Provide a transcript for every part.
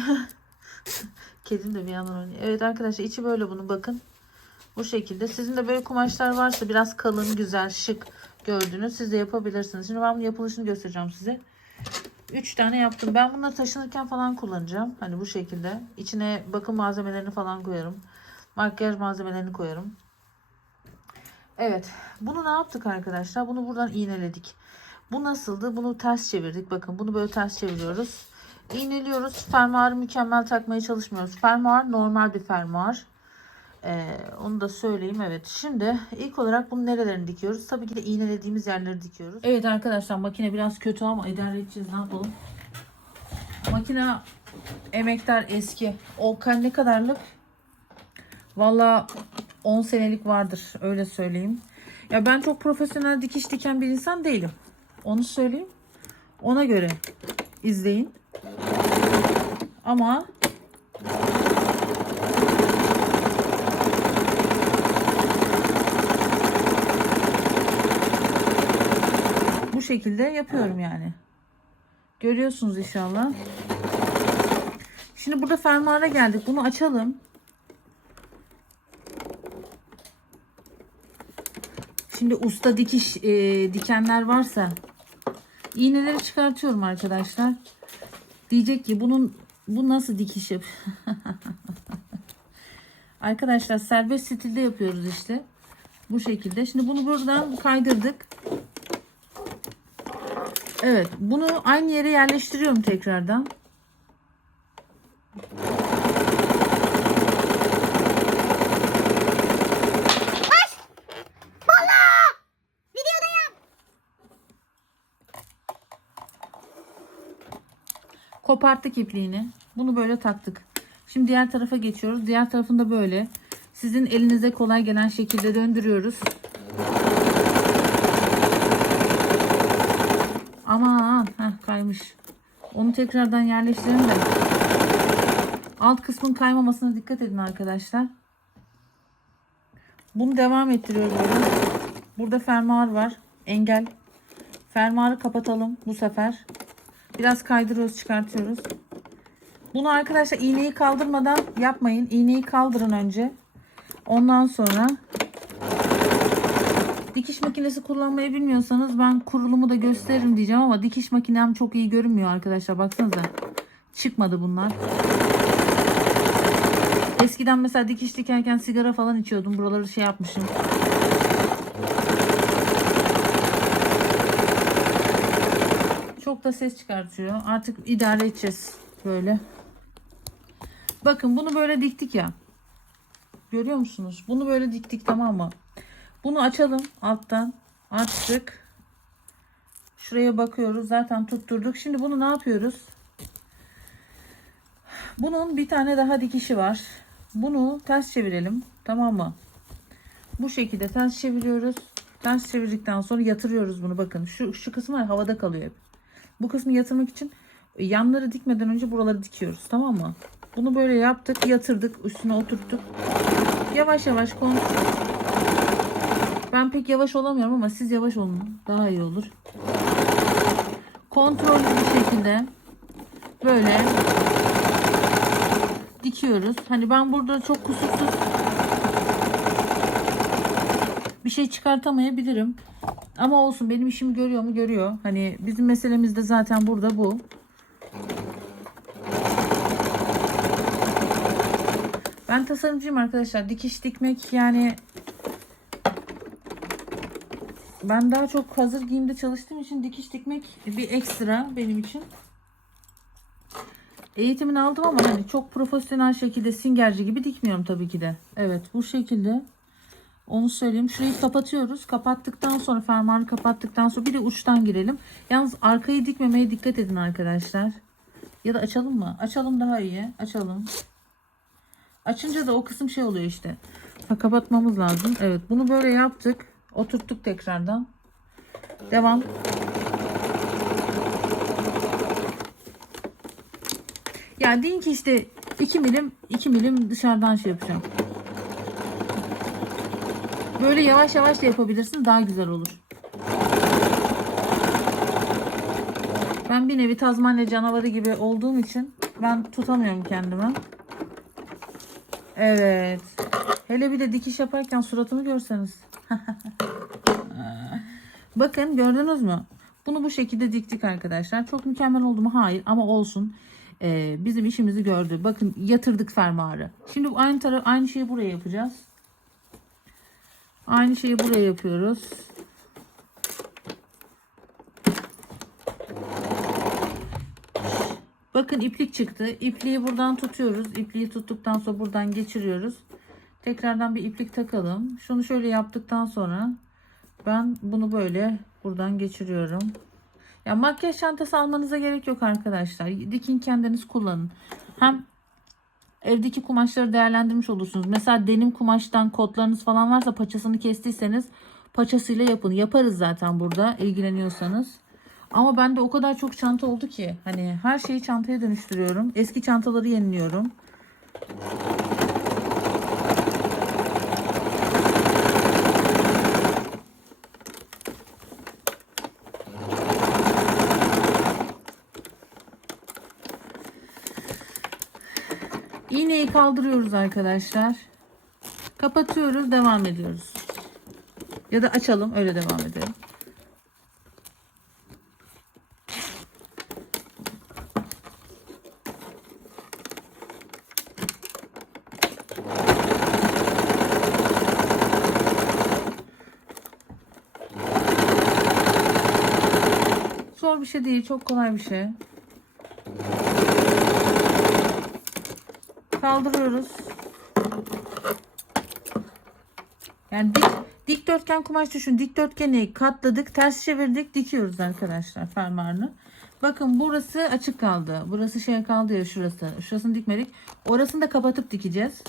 Kedim de bir yandan oynuyor. Evet arkadaşlar içi böyle bunun bakın. Bu şekilde. Sizin de böyle kumaşlar varsa biraz kalın, güzel, şık gördüğünüz siz de yapabilirsiniz. Şimdi ben bunun yapılışını göstereceğim size. 3 tane yaptım. Ben bunları taşınırken falan kullanacağım. Hani bu şekilde. İçine bakım malzemelerini falan koyarım. Makyaj malzemelerini koyarım. Evet. Bunu ne yaptık arkadaşlar? Bunu buradan iğneledik. Bu nasıldı? Bunu ters çevirdik. Bakın bunu böyle ters çeviriyoruz. İğneliyoruz. Fermuarı mükemmel takmaya çalışmıyoruz. Fermuar normal bir fermuar. Ee, onu da söyleyeyim. Evet. Şimdi ilk olarak bunu nerelerini dikiyoruz? Tabii ki de iğnelediğimiz yerleri dikiyoruz. Evet arkadaşlar makine biraz kötü ama idare edeceğiz. Ne yapalım? Makine emektar eski. O kan ne kadarlık? Valla 10 senelik vardır. Öyle söyleyeyim. Ya ben çok profesyonel dikiş diken bir insan değilim. Onu söyleyeyim. Ona göre izleyin. Ama bu şekilde yapıyorum yani. Görüyorsunuz inşallah. Şimdi burada fermuara geldik. Bunu açalım. Şimdi usta dikiş e, dikenler varsa iğneleri çıkartıyorum arkadaşlar. Diyecek ki bunun bu nasıl dikiş yap? arkadaşlar serbest stilde yapıyoruz işte. Bu şekilde. Şimdi bunu buradan kaydırdık. Evet, bunu aynı yere yerleştiriyorum tekrardan. Koparttık ipliğini. Bunu böyle taktık. Şimdi diğer tarafa geçiyoruz. Diğer tarafında böyle. Sizin elinize kolay gelen şekilde döndürüyoruz. Aman heh, kaymış. Onu tekrardan yerleştirelim de. Alt kısmın kaymamasına dikkat edin arkadaşlar. Bunu devam ettiriyoruz böyle. Burada fermuar var. Engel. Fermuarı kapatalım bu sefer. Biraz kaydırıyoruz çıkartıyoruz. Bunu arkadaşlar iğneyi kaldırmadan yapmayın. İğneyi kaldırın önce. Ondan sonra dikiş makinesi kullanmayı bilmiyorsanız ben kurulumu da gösteririm diyeceğim ama dikiş makinem çok iyi görünmüyor arkadaşlar. Baksanıza. Çıkmadı bunlar. Eskiden mesela dikiş dikerken sigara falan içiyordum. Buraları şey yapmışım. Çok da ses çıkartıyor. Artık idare edeceğiz böyle. Bakın bunu böyle diktik ya. Görüyor musunuz? Bunu böyle diktik tamam mı? Bunu açalım alttan. Açtık. Şuraya bakıyoruz. Zaten tutturduk. Şimdi bunu ne yapıyoruz? Bunun bir tane daha dikişi var. Bunu ters çevirelim. Tamam mı? Bu şekilde ters çeviriyoruz. Ters çevirdikten sonra yatırıyoruz bunu. Bakın şu, şu ya, havada kalıyor hep. Bu kısmı yatırmak için yanları dikmeden önce buraları dikiyoruz. Tamam mı? Bunu böyle yaptık. Yatırdık. Üstüne oturttuk. Yavaş yavaş kontrol. Ben pek yavaş olamıyorum ama siz yavaş olun. Daha iyi olur. Kontrollü bir şekilde böyle dikiyoruz. Hani ben burada çok kusursuz bir şey çıkartamayabilirim. Ama olsun benim işimi görüyor mu görüyor. Hani bizim meselemiz de zaten burada bu. Ben tasarımcıyım arkadaşlar. Dikiş dikmek yani ben daha çok hazır giyimde çalıştığım için dikiş dikmek bir ekstra benim için. Eğitimini aldım ama hani çok profesyonel şekilde singerci gibi dikmiyorum tabii ki de. Evet bu şekilde. Onu söyleyeyim. Şurayı kapatıyoruz. Kapattıktan sonra fermuarı kapattıktan sonra bir de uçtan girelim. Yalnız arkayı dikmemeye dikkat edin arkadaşlar. Ya da açalım mı? Açalım daha iyi. Açalım. Açınca da o kısım şey oluyor işte. Ha, kapatmamız lazım. Evet bunu böyle yaptık. Oturttuk tekrardan. Devam. Ya deyin ki işte 2 milim 2 milim dışarıdan şey yapacağım. Böyle yavaş yavaş da yapabilirsin daha güzel olur. Ben bir nevi Tazmanya canavarı gibi olduğum için Ben tutamıyorum kendimi. Evet. Hele bir de dikiş yaparken suratını görseniz. Bakın gördünüz mü? Bunu bu şekilde diktik arkadaşlar. Çok mükemmel oldu mu? Hayır ama olsun. Ee, bizim işimizi gördü. Bakın yatırdık fermuarı. Şimdi aynı taraf aynı şeyi buraya yapacağız. Aynı şeyi buraya yapıyoruz. Bakın iplik çıktı. İpliği buradan tutuyoruz. İpliği tuttuktan sonra buradan geçiriyoruz. Tekrardan bir iplik takalım. Şunu şöyle yaptıktan sonra ben bunu böyle buradan geçiriyorum. Ya makyaj çantası almanıza gerek yok arkadaşlar. Dikin kendiniz kullanın. Hem evdeki kumaşları değerlendirmiş olursunuz. Mesela denim kumaştan kotlarınız falan varsa paçasını kestiyseniz paçasıyla yapın. Yaparız zaten burada ilgileniyorsanız. Ama bende o kadar çok çanta oldu ki hani her şeyi çantaya dönüştürüyorum. Eski çantaları yeniliyorum. İğneyi kaldırıyoruz arkadaşlar. Kapatıyoruz, devam ediyoruz. Ya da açalım, öyle devam edelim. Zor bir şey değil, çok kolay bir şey. Kaldırıyoruz. Yani dik, dikdörtgen kumaş düşün. Dikdörtgeni katladık, ters çevirdik, dikiyoruz arkadaşlar fermuarını. Bakın burası açık kaldı. Burası şey kaldı ya şurası. Şurasını dikmedik. Orasını da kapatıp dikeceğiz.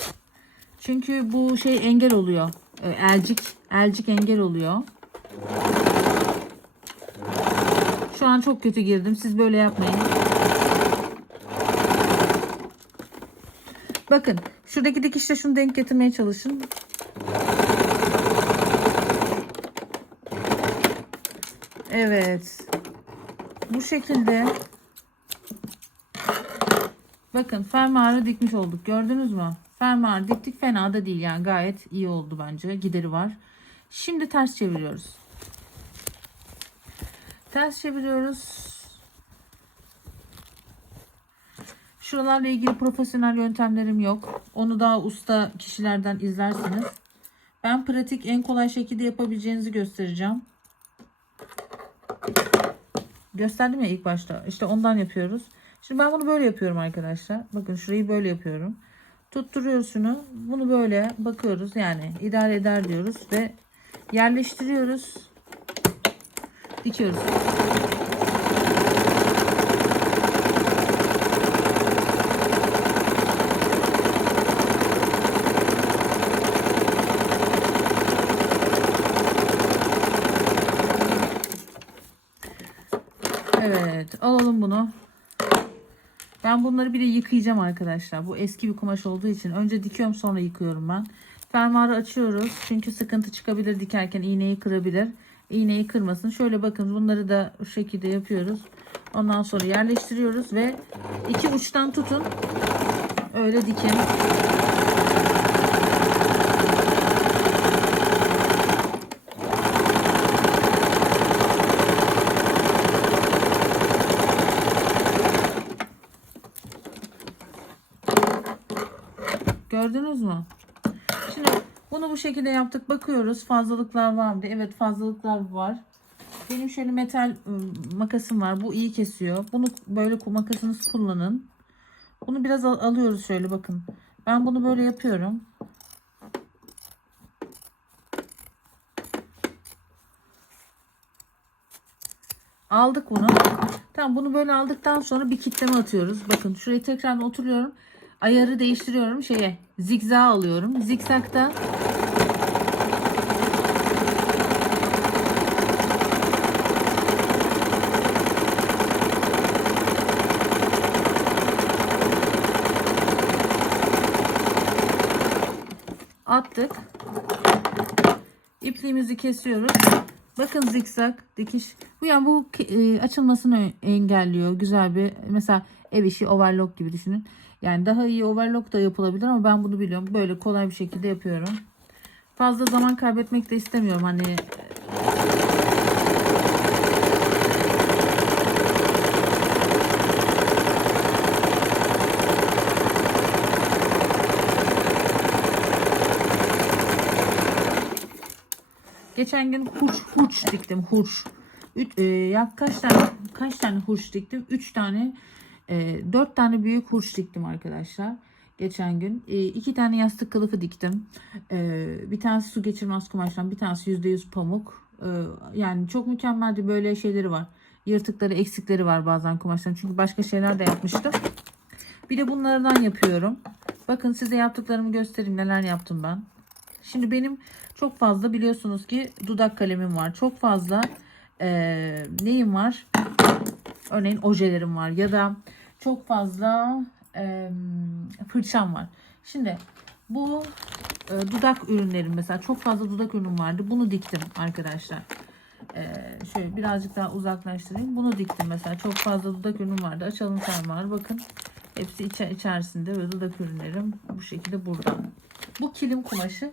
Çünkü bu şey engel oluyor. Ee, Elcik, elcik engel oluyor. Şu an çok kötü girdim. Siz böyle yapmayın. Bakın şuradaki dikişle şunu denk getirmeye çalışın. Evet. Bu şekilde bakın fermuarı dikmiş olduk. Gördünüz mü? Fermuarı diktik fena da değil yani gayet iyi oldu bence. Gideri var. Şimdi ters çeviriyoruz. Ters çeviriyoruz. Şuralarla ilgili profesyonel yöntemlerim yok. Onu daha usta kişilerden izlersiniz. Ben pratik en kolay şekilde yapabileceğinizi göstereceğim. Gösterdim ya ilk başta. İşte ondan yapıyoruz. Şimdi ben bunu böyle yapıyorum arkadaşlar. Bakın şurayı böyle yapıyorum. Tutturuyoruz. Bunu böyle bakıyoruz. Yani idare eder diyoruz ve yerleştiriyoruz. Dikiyoruz. Evet alalım bunu. Ben bunları bir de yıkayacağım arkadaşlar. Bu eski bir kumaş olduğu için önce dikiyorum sonra yıkıyorum ben. Fermuarı açıyoruz. Çünkü sıkıntı çıkabilir dikerken iğneyi kırabilir. İğneyi kırmasın. Şöyle bakın bunları da bu şekilde yapıyoruz. Ondan sonra yerleştiriyoruz ve iki uçtan tutun. Öyle dikin. Gördünüz mü? Şimdi bunu bu şekilde yaptık. Bakıyoruz fazlalıklar var mı? diye. Evet fazlalıklar var. Benim şöyle metal ıı, makasım var. Bu iyi kesiyor. Bunu böyle makasınız kullanın. Bunu biraz al- alıyoruz şöyle bakın. Ben bunu böyle yapıyorum. Aldık bunu. Tamam bunu böyle aldıktan sonra bir kitleme atıyoruz. Bakın şuraya tekrar oturuyorum. Ayarı değiştiriyorum şeye. Zigzag alıyorum. Zigzagda attık. İpliğimizi kesiyoruz. Bakın zikzak dikiş. Bu yani bu e, açılmasını engelliyor. Güzel bir mesela Ev işi overlock gibi düşünün. Yani daha iyi overlock da yapılabilir ama ben bunu biliyorum. Böyle kolay bir şekilde yapıyorum. Fazla zaman kaybetmek de istemiyorum. Hani Geçen gün hurç hurç diktim hurç. Üç, e, ya kaç tane kaç tane hurç diktim? 3 tane e, 4 tane büyük hurç diktim arkadaşlar. Geçen gün e, iki tane yastık kılıfı diktim. E, bir tanesi su geçirmez kumaştan, bir tanesi %100 pamuk. E, yani çok mükemmeldi böyle şeyleri var. Yırtıkları, eksikleri var bazen kumaştan. Çünkü başka şeyler de yapmıştım. Bir de bunlardan yapıyorum. Bakın size yaptıklarımı göstereyim neler yaptım ben. Şimdi benim çok fazla biliyorsunuz ki dudak kalemim var. Çok fazla eee, neyim var? Örneğin ojelerim var ya da çok fazla eee, fırçam var. Şimdi bu e, dudak ürünlerim mesela çok fazla dudak ürünüm vardı. Bunu diktim arkadaşlar. Eee, şöyle birazcık daha uzaklaştırayım. Bunu diktim mesela. Çok fazla dudak ürünüm vardı. Açalım fermuar. Bakın hepsi içe- içerisinde ve dudak ürünlerim bu şekilde burada. Bu kilim kumaşı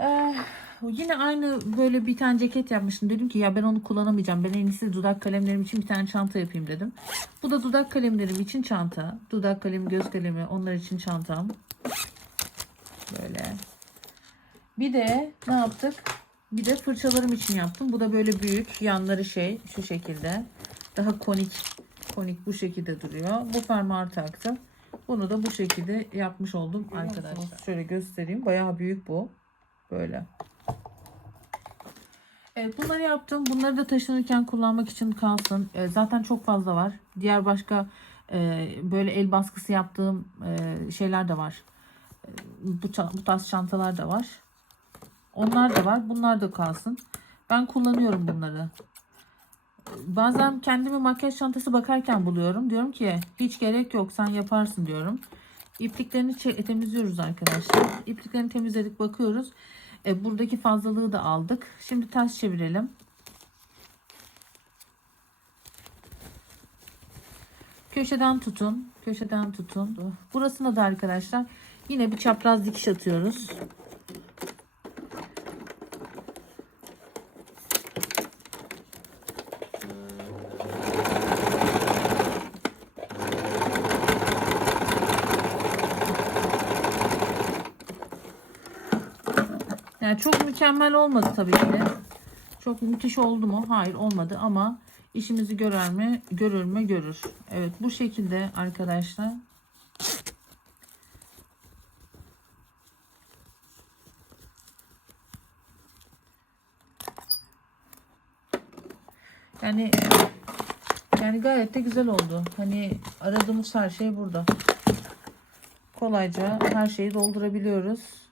ee, yine aynı böyle bir tane ceket yapmıştım. Dedim ki ya ben onu kullanamayacağım. Ben en iyisi dudak kalemlerim için bir tane çanta yapayım dedim. Bu da dudak kalemlerim için çanta. Dudak kalemi, göz kalemi onlar için çantam. Böyle. Bir de ne yaptık? Bir de fırçalarım için yaptım. Bu da böyle büyük. Yanları şey şu şekilde. Daha konik. Konik bu şekilde duruyor. Bu fermuar taktım. Bunu da bu şekilde yapmış oldum arkadaşlar. Şöyle göstereyim. Bayağı büyük bu. Böyle. Evet bunları yaptım. Bunları da taşınırken kullanmak için kalsın. E, zaten çok fazla var. Diğer başka e, böyle el baskısı yaptığım e, şeyler de var. E, bu, bu tarz çantalar da var. Onlar da var. Bunlar da kalsın. Ben kullanıyorum bunları. Bazen kendimi makyaj çantası bakarken buluyorum. Diyorum ki hiç gerek yok sen yaparsın diyorum. İpliklerini temizliyoruz arkadaşlar. İpliklerini temizledik bakıyoruz. E, buradaki fazlalığı da aldık. Şimdi ters çevirelim. Köşeden tutun. Köşeden tutun. Burasına da arkadaşlar yine bir çapraz dikiş atıyoruz. Yani çok mükemmel olmadı tabii ki. Çok müthiş oldu mu? Hayır olmadı ama işimizi görer mi? Görür mü? Görür. Evet bu şekilde arkadaşlar. Yani yani gayet de güzel oldu. Hani aradığımız her şey burada. Kolayca her şeyi doldurabiliyoruz.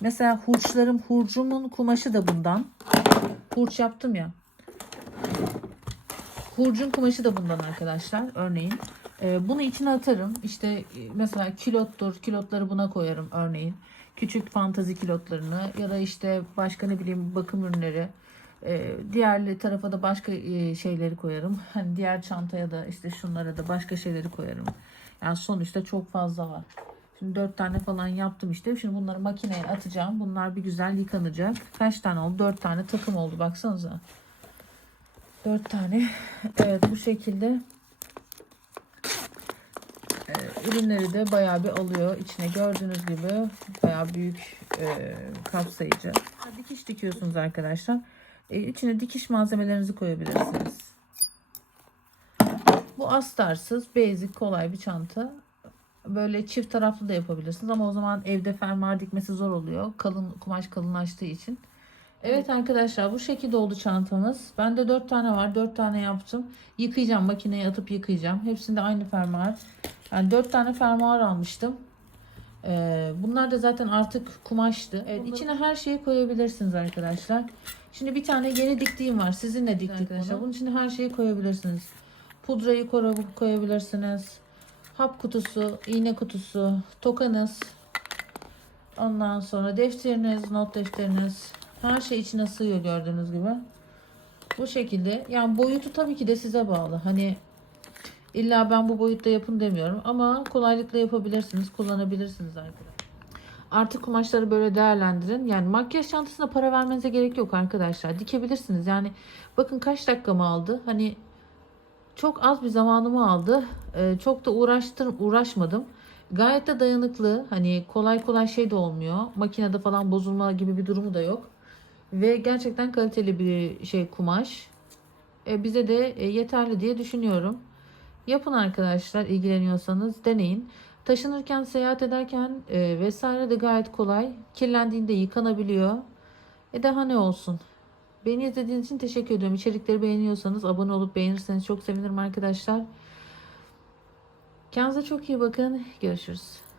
Mesela hurçlarım, hurcumun kumaşı da bundan. Hurç yaptım ya. Hurcun kumaşı da bundan arkadaşlar. Örneğin. Ee, bunu içine atarım. İşte e, mesela kilottur. Kilotları buna koyarım örneğin. Küçük fantazi kilotlarını ya da işte başka ne bileyim bakım ürünleri. Ee, diğer tarafa da başka e, şeyleri koyarım. Hani diğer çantaya da işte şunlara da başka şeyleri koyarım. Yani sonuçta çok fazla var. Şimdi 4 tane falan yaptım işte. Şimdi bunları makineye atacağım. Bunlar bir güzel yıkanacak. Kaç tane oldu? 4 tane takım oldu. Baksanıza. 4 tane. Evet bu şekilde e, ürünleri de bayağı bir alıyor. İçine gördüğünüz gibi bayağı büyük e, kapsayıcı. Dikiş dikiyorsunuz arkadaşlar. E, içine dikiş malzemelerinizi koyabilirsiniz. Bu astarsız, basic, kolay bir çanta. Böyle çift taraflı da yapabilirsiniz ama o zaman evde fermuar dikmesi zor oluyor. Kalın kumaş kalınlaştığı için. Evet arkadaşlar bu şekilde oldu çantamız. Bende 4 tane var. 4 tane yaptım. Yıkayacağım. Makineye atıp yıkayacağım. Hepsinde aynı fermuar. Yani 4 tane fermuar almıştım. Ee, bunlar da zaten artık kumaştı. Evet, içine her şeyi koyabilirsiniz arkadaşlar. Şimdi bir tane yeni diktiğim var. Sizinle diktik arkadaşlar. Bunun içine her şeyi koyabilirsiniz. Pudrayı koy- koyabilirsiniz. Hap kutusu, iğne kutusu, tokanız. Ondan sonra defteriniz, not defteriniz. Her şey içine sığıyor gördüğünüz gibi. Bu şekilde. Yani boyutu tabii ki de size bağlı. Hani İlla ben bu boyutta yapın demiyorum ama kolaylıkla yapabilirsiniz, kullanabilirsiniz arkadaşlar. Artık kumaşları böyle değerlendirin. Yani makyaj çantasına para vermenize gerek yok arkadaşlar. Dikebilirsiniz. Yani bakın kaç dakikamı aldı. Hani çok az bir zamanımı aldı. Ee, çok da uğraştır uğraşmadım. Gayet de dayanıklı. Hani kolay kolay şey de olmuyor. Makinede falan bozulma gibi bir durumu da yok. Ve gerçekten kaliteli bir şey kumaş. E, bize de e, yeterli diye düşünüyorum. Yapın arkadaşlar ilgileniyorsanız deneyin. Taşınırken, seyahat ederken e, vesaire de gayet kolay. Kirlendiğinde yıkanabiliyor. E daha ne olsun. Beni izlediğiniz için teşekkür ediyorum. İçerikleri beğeniyorsanız abone olup beğenirseniz çok sevinirim arkadaşlar. Kendinize çok iyi bakın. Görüşürüz.